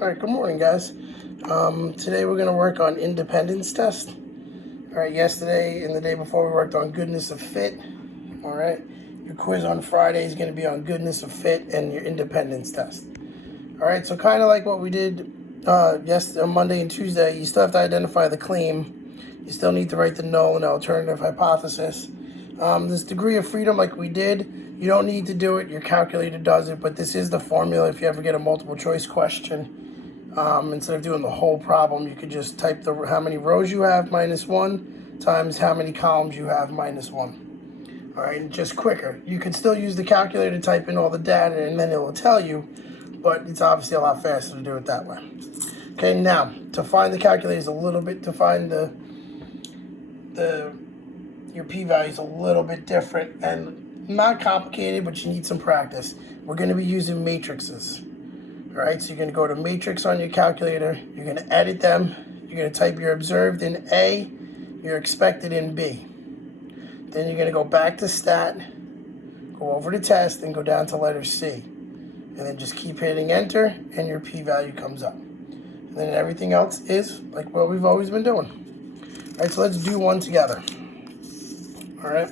All right, good morning, guys. Today we're going to work on independence test. All right, yesterday and the day before we worked on goodness of fit. All right, your quiz on Friday is going to be on goodness of fit and your independence test. All right, so kind of like what we did yesterday, on Monday and Tuesday, you still have to identify the claim. You still need to write the null and alternative hypothesis. This degree of freedom, like we did, you don't need to do it. Your calculator does it, but this is the formula if you ever get a multiple choice question. Instead of doing the whole problem, you could just type how many rows you have minus 1 times how many columns you have minus 1. All right, and just quicker. You can still use the calculator to type in all the data, and then it will tell you, but it's obviously a lot faster to do it that way. Okay, now, to find the calculator is a little bit, to find your p-value is a little bit different and not complicated, but you need some practice. We're going to be using matrices. All right, so you're going to go to matrix on your calculator. You're going to edit them. You're going to type your observed in A, your expected in B. Then you're going to go back to stat, go over to test, and go down to letter C. And then just keep hitting enter, and your p-value comes up. And then everything else is like what we've always been doing. All right, so let's do one together. All right,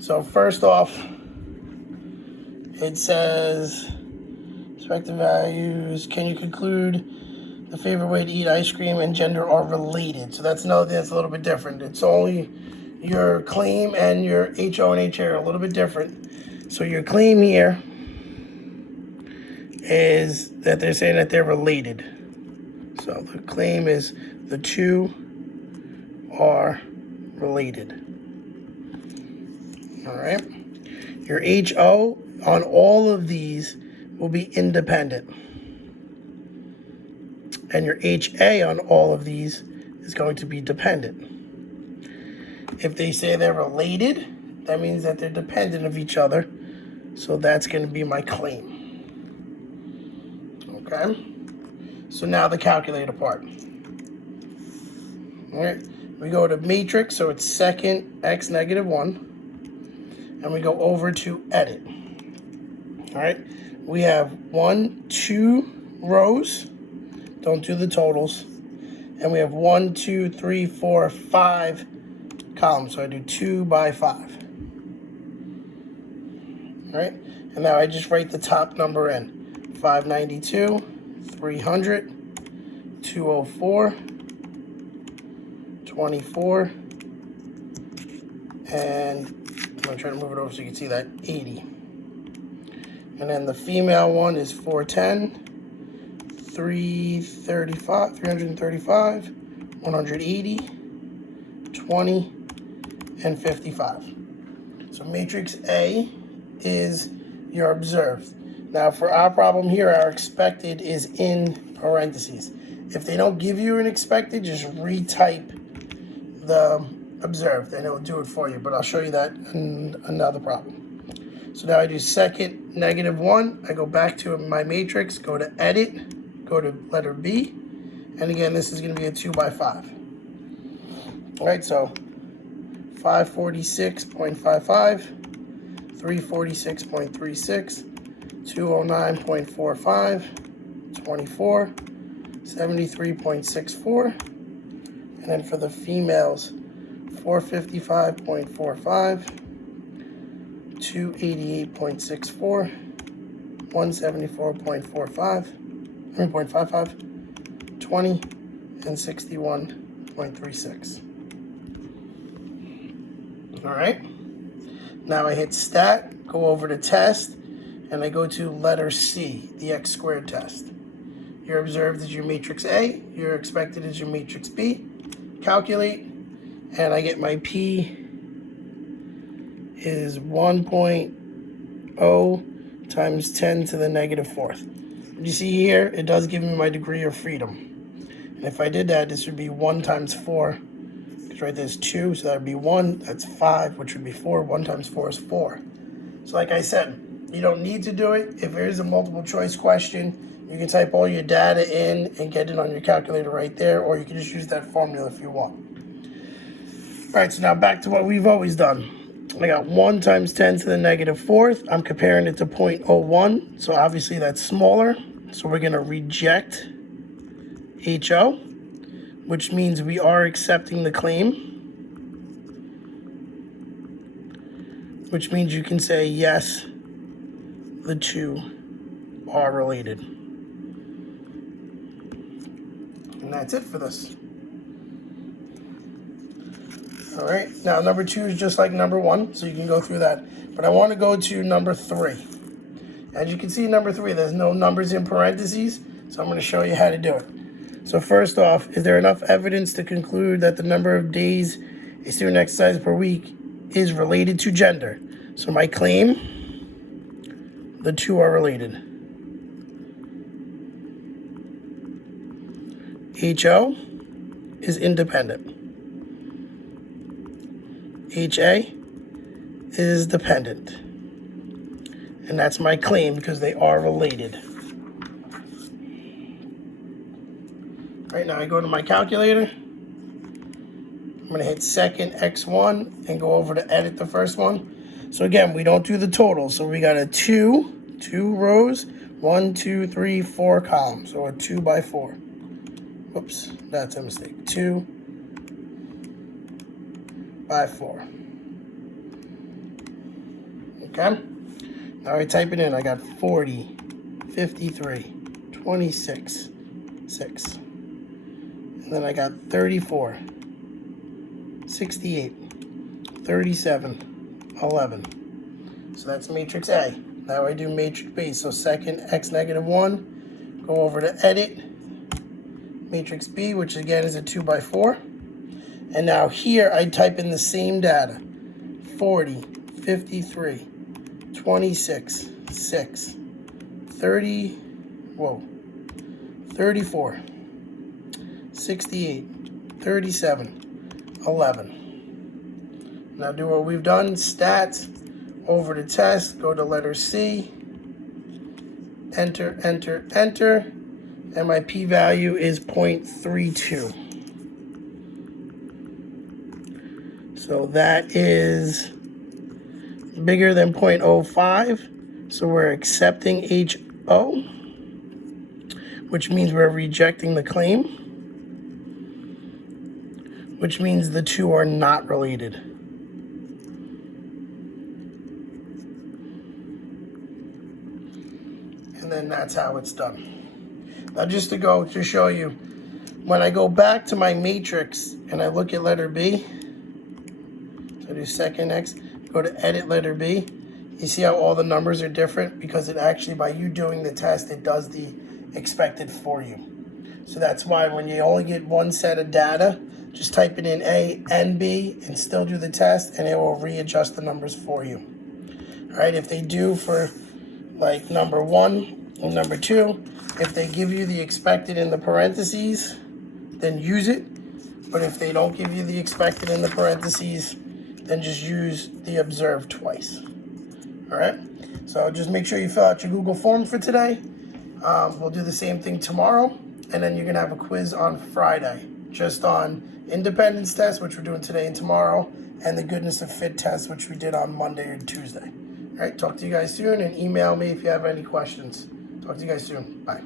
so first off, it says expected values. Can you conclude the favorite way to eat ice cream and gender are related? So that's another thing that's a little bit different. It's only your claim and your HO and HA are a little bit different. So your claim here is that they're saying that they're related. So the claim is the two are related. All right. Your HO on all of these will be independent. And your HA on all of these is going to be dependent. If they say they're related, that means that they're dependent of each other. So that's going to be my claim. Okay? So now the calculator part. All right. We go to matrix, so it's second x negative 1. And we go over to edit. All right. We have 2 rows. Don't do the totals. And we have 1, 2, 3, 4, 5 columns. So I do 2 by 5. All right. And now I just write the top number in. 592, 300, 204, 24, and I'm going to try to move it over so you can see that, 80. And then the female one is 410, 335, 180, 20, and 55. So matrix A is your observed. Now for our problem here, our expected is in parentheses. If they don't give you an expected, just retype the observed and it will do it for you. But I'll show you that in another problem. So now I do second negative 1. I go back to my matrix, go to edit, go to letter B. And again, this is going to be a 2 by 5. All right, so 546.55, 346.36, 209.45, 24, 73.64. And then for the females, 455.45, 288.64, 174.45, 0.55, 20, and 61.36. All right. Now I hit stat, go over to test, and I go to letter C, the x squared test. Your observed is your matrix A, your expected is your matrix B. Calculate, and I get my P is 1.0 times 10 to the negative 4th. You see here, it does give me my degree of freedom. And if I did that, this would be 1 times 4, because right there's 2, so that would be 1, that's 5, which would be 4. 1 times 4 is 4. So like I said, you don't need to do it. If there is a multiple choice question, you can type all your data in and get it on your calculator right there, or you can just use that formula if you want. All right, so now back to what we've always done. I got 1 times 10 to the negative 4th. I'm comparing it to 0.01, so obviously that's smaller. So we're going to reject HO, which means we are accepting the claim, which means you can say, yes, the two are related. And that's it for this. All right, now number 2 is just like number 1, so you can go through that. But I want to go to number 3. As you can see, number 3, there's no numbers in parentheses, so I'm going to show you how to do it. So first off, is there enough evidence to conclude that the number of days a student exercises per week is related to gender? So my claim, the two are related. HO is independent. HA is dependent. And that's my claim because they are related. Right now I go to my calculator. I'm going to hit second X1 and go over to edit the first one. So again, we don't do the total. So we got a two rows, 1, 2, 3, 4 columns. So a 2 by 4. Whoops, that's a mistake. 2 by 4. Okay. Now I type it in. I got 40, 53, 26, 6. And then I got 34, 68, 37, 11. So that's matrix A. Now I do matrix B. So second X negative 1, go over to edit, matrix B, which again is a 2 by 4. And now here I type in the same data, 40, 53, 26, 6, 30, 34, 68, 37, 11. Now do what we've done, stats, over to test, go to letter C, enter, enter, enter, and my p-value is 0.32. So that is bigger than 0.05, so we're accepting HO, which means we're rejecting the claim, which means the two are not related. And then that's how it's done. Now just to show you, when I go back to my matrix and I look at letter B, so I do second X, go to edit letter B, you see how all the numbers are different? Because it actually, by you doing the test, it does the expected for you. So that's why when you only get one set of data, just type it in A and B and still do the test, and it will readjust the numbers for you. All right, if they do for like number 1 and number 2, if they give you the expected in the parentheses, then use it. But if they don't give you the expected in the parentheses, then just use the observed twice. All right, so just make sure you fill out your Google form for today. We'll do the same thing tomorrow, and then you're gonna have a quiz on Friday, just on independence test, which we're doing today and tomorrow, and the goodness of fit test, which we did on Monday or Tuesday. All right, talk to you guys soon, and email me if you have any questions. Talk to you guys soon. Bye.